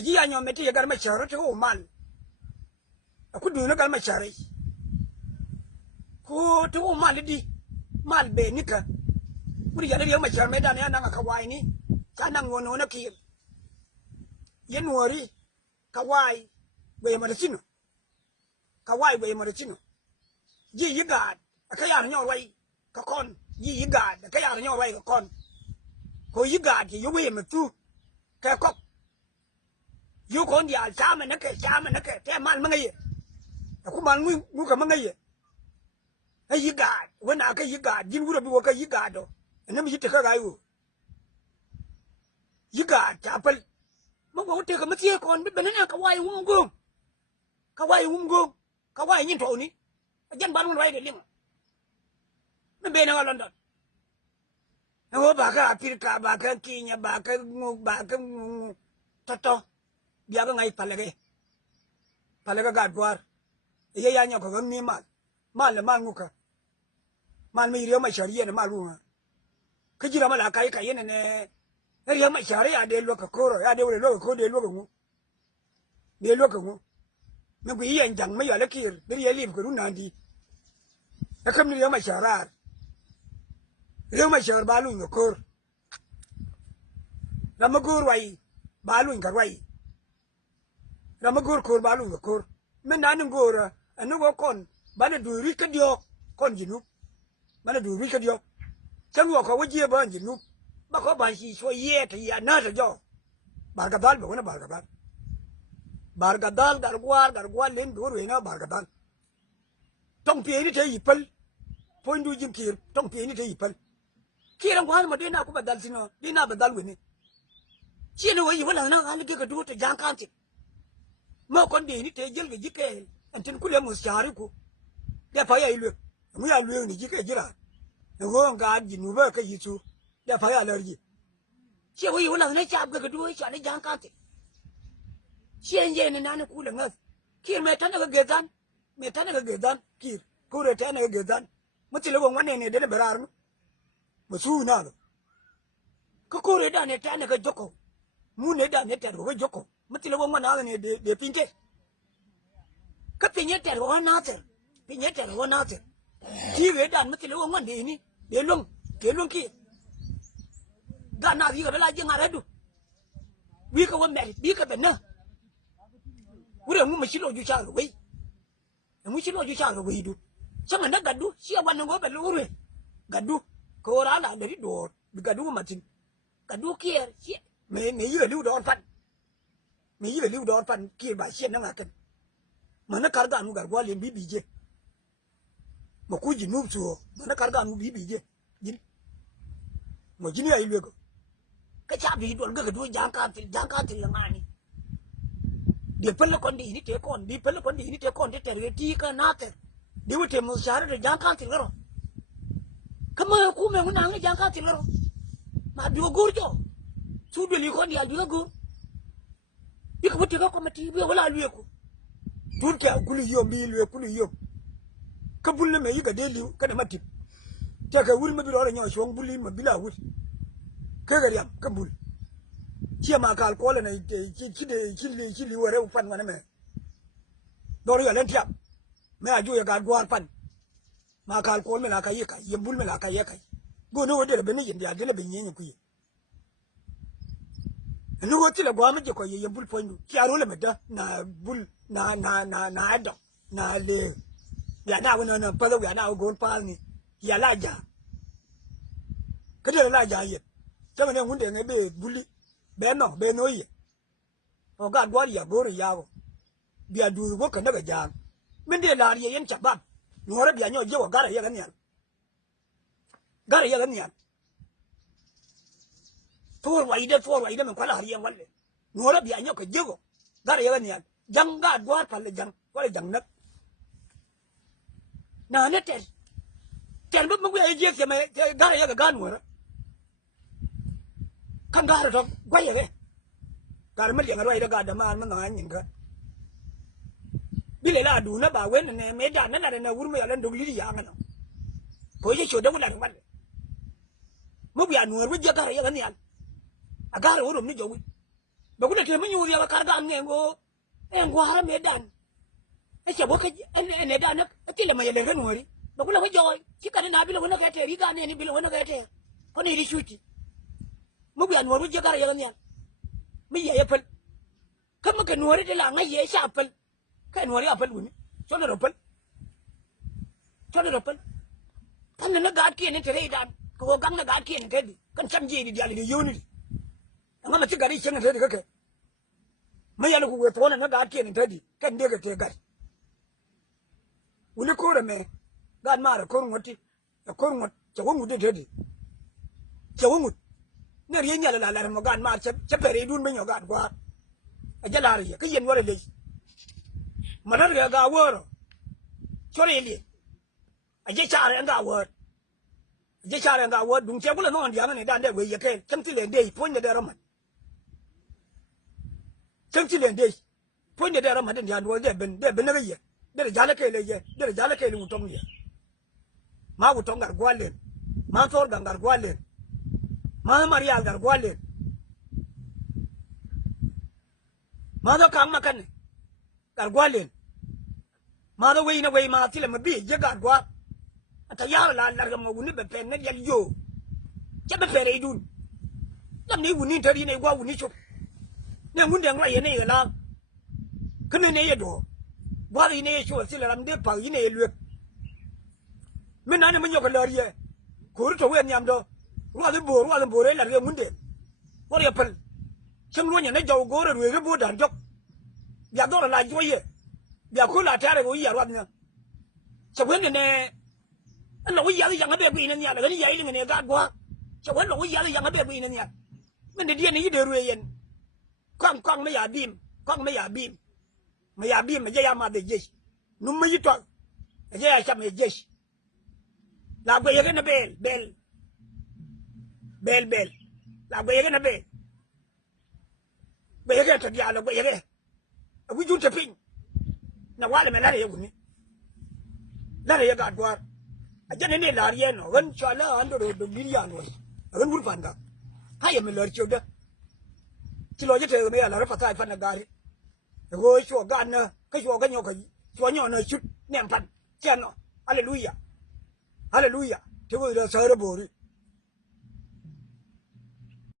aji ya nyom meti gar ma charo to mal aku du na gar ma chare ko to mal di mal be ni ka muri ya de ma char me dan ya na ka wai ni ka na ngono na ki yen wori ka wai we ma sino ka wai we ma sino ji yi ga ka ya nyo wai ka kon ji yi ga ka ya nyo wai ka kon ko yi ga ji yu we ma tu ka ko yu kon dia cha ma na ke te mal ma ngai ku man ngu ka ma ngai ai yi ga wona ka yi ga jin wura bi ka yi ga do na mi te ka ga yu yi ga ta pal mo go te ka ma tie kon bi benana ka wai wum go ka wai nyin to ni jan ban wai de ling me be na London no ba ka Afrika ba ka Kenya ba ka toto biya ga ngai palage ga dwar ye ya nya ko ga mi mal nguka mal mi riyo ma shariye na maluma ka jira mala kai kai ne riyo ma shariya de lo ka koro ya de lo ko de lo ngu de lo ngu me bi yan jang me ya le kir bi ye lim ko nandi e kam riyo ma sharar riyo ma shar balu ngo kor la ma gor wai balu ngar wai la ma gor kor balu ngo kor me nan ngora anu go kon bana du ri ka dio kon jinu bana du ri ka dio chang wo ko waje ba jinu ba ko ba shi so ye ta ya na ta jo bar ga dal ba wona bar ga dal gar gwar len do re na bar ga dal tong pe ni te yipal pon du jim kir tong pe ni te yipal kiran gwar ma de na ko ba dal sino de na ba dal we ni chi no yi wala na hal ke ka du ta jang kan ti mo kon de ni te jel ge jike antin kule mu shari ko da fa ya ilu mu ya lu ni jike jira ngo nga jinu ba ka yitu da fa ya larji she wi wala ne cha ga du cha ne jang ka te she nje ne na ne kule ngas kir me tan ga gezan kir ko re tan ga gezan mutile won wane ne de berar mu su na ko re da ne tan ga joko mu ne da ne ta ga joko mutile won wana ne de pinte ka pinye ter wo na ter ti we dan mutile wo ngan de ni de long ki ga na wi ga la je ngara du wi ka wo meri bi ka benna wure mu mashilo ju cha we mu shilo ju cha we du sama na gadu shi wa ngo be lu wure gadu ko ra la de do bi gadu matin gadu kier shi me yi lu do fan kier ba shi na ngaken mana karga anu gar gwale bibije makuji nubtu mana karga anu bibije jin mo jini ay lego ka cha bi don ga do janka til ngani de pelle kon di ni te kon de tere ti ka nate de wote mo share de janka til garo kama ku me ngana ngi janka til garo ma bi gurjo su de li kon di al bi gur bi ko wote ko mati bi wala lego Turkiya kuli yom bilwe kuli yom ka bulle me yiga deli kada matip ta ka wuri ma bi ro nyaw shon bulli ma bila wuri ka ga yam ka bul ci ma ka alcohol na ci li wore fan wana me doro ya lentiam me aju ya ga gwar fan ma ka alcohol me la ka yeka yembul me la ka yeka go no wode be ni yindi ya dele be nyenye kuyi no woti la gwa me je ko yembul pondu ci aro le meda na bul na ado na le ya na wona na pala ya na go pal ni ya la ja kada la ja ye tama ne hunde ngai be buli be no ye o ga gwa ya go ri ya go bia du go kan daga ja min de la ri yen cha ba no ra bia nyo je wa gara ya ga ni for wa ide men kwala har yen walle no ra bia nyo ka je go gara ya ga ni jangga dua pale jang wala jang nak na ne ter bu mu ye je ke me gara ya ga gan wora kan gara to gwaye ge gara me yang roi da ga da ma na nyin ga bile la du na ba wen ne me da na wurme ya lan dogli ya ngana ko je cho da wala wala mu biya nuwar bu je gara ya ga ni al a gara worum ni jowi Bakuna ke menyu dia karga ngengo engwara medan ese boka ene dana atile mayele ganori bakula bajoy kika na bilo wona kete riga ne ni bilo wona kete koni ri shuti mubi anwaru jagara yanya mi ye yapal kama ka nuwari de la ngai ye sha apal ka nuwari apal wuni chona ropal kan na ga ki ne tere dan ko gang na ga ki ne tedi kan samje ni diali de yoni ngama ti gari chen ne tedi kake mai yana ku we tona na ga ki ne tedi kan de ga te gar wuni ko re me gan mara ko ngoti ko ngot chawo ngude tedi chawo ngut ne ri nya la la mo gan ma che pere dun me nyoga gwa ajalari ke yen wore le manar ga woro chore le aje chare nga wor aje chare nga wor dun che kula no ndia ne dan de we ye ke chamti le de ponye de ramat chamti le de ponye de ramat ndia ndo de ben na ye de jale ke le ye de jale ke lu tong ye ma wu tong gar gwale ma tor gar gwale ma maria gar gwale ma do kang makan gar gwale ma do we na we ma tile ma bi je gar gwa ata ya la la ma wuni be pen na yel yo je be pere idun dam ni wuni tari ne gwa wuni chop ne mun de ngwa ye ne la kene ne ye do gwa ri ne ye cho sile ram de pa yi ne ye lwe me na ne mun yo ka la ye ko ru to we nyam do wa de bo re la re mun de wo ye pel chim lo ne jaw go re re bo dan jok ya do la jo ye ya ko la ta re go ya ro ne che we ne nó có giờ yang abe bina nya la ni ya ile ne ga gwa che wa lo ya yang abe bina nya men de dia ni de ruwe yen kong me ya bim me ya bim me ya ma de jesh nu me yito je ya cha me jesh la gwe ye ne bel la gwe ye ne bel be ye ta dia la gwe ye wi jun te pin na wale me la ye wuni la ye ga gwa ajane ne lariye no wan chala ando do bilian was wan bur fanda haye me lor choda tilo je te me ya la fata fa na gari go cho gan na ka cho ga nyo ka cho nyo na chut nem pan chano hallelujah te go da sare bori